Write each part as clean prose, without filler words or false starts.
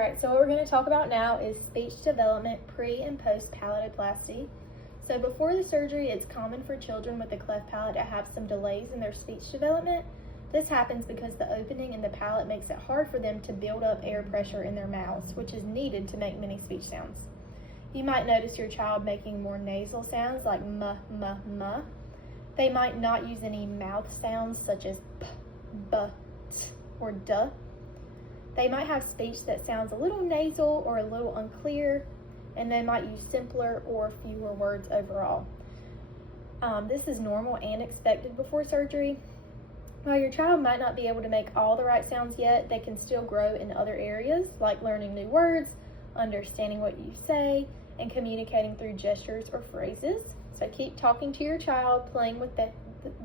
Alright, so what we're going to talk about now is speech development pre and post palatoplasty. So before the surgery, it's common for children with a cleft palate to have some delays in their speech development. This happens because the opening in the palate makes it hard for them to build up air pressure in their mouths, which is needed to make many speech sounds. You might notice your child making more nasal sounds like m, m, m. They might not use any mouth sounds such as p, b, t, or d. They might have speech that sounds a little nasal or a little unclear, and they might use simpler or fewer words overall. This is normal and expected before surgery. While your child might not be able to make all the right sounds yet, they can still grow in other areas like learning new words, understanding what you say, and communicating through gestures or phrases. So keep talking to your child, playing with the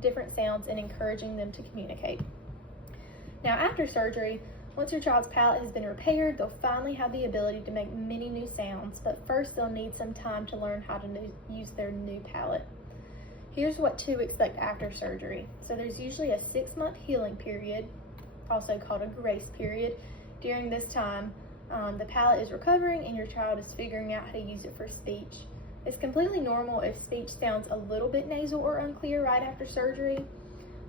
different sounds, and encouraging them to communicate. Now, after surgery, once your child's palate has been repaired, they'll finally have the ability to make many new sounds, but first they'll need some time to learn how to use their new palate. Here's what to expect after surgery. So there's usually a 6-month healing period, also called a grace period. During this time, the palate is recovering and your child is figuring out how to use it for speech. It's completely normal if speech sounds a little bit nasal or unclear right after surgery,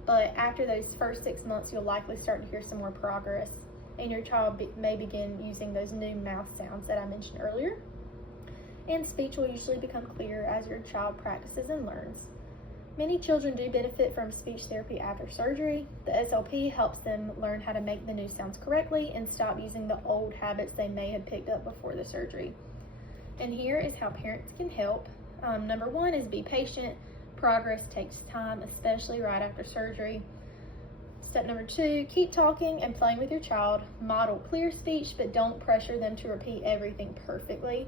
but after those first 6 months, you'll likely start to hear some more progress, and your child may begin using those new mouth sounds that I mentioned earlier. And speech will usually become clearer as your child practices and learns. Many children do benefit from speech therapy after surgery. The SLP helps them learn how to make the new sounds correctly and stop using the old habits they may have picked up before the surgery. And here is how parents can help. Number 1 is be patient. Progress takes time, especially right after surgery. Step number 2, keep talking and playing with your child. Model clear speech, but don't pressure them to repeat everything perfectly.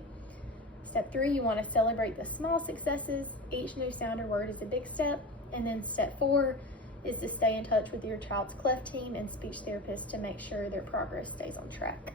Step 3, you want to celebrate the small successes. Each new sound or word is a big step. And then step 4 is to stay in touch with your child's cleft team and speech therapist to make sure their progress stays on track.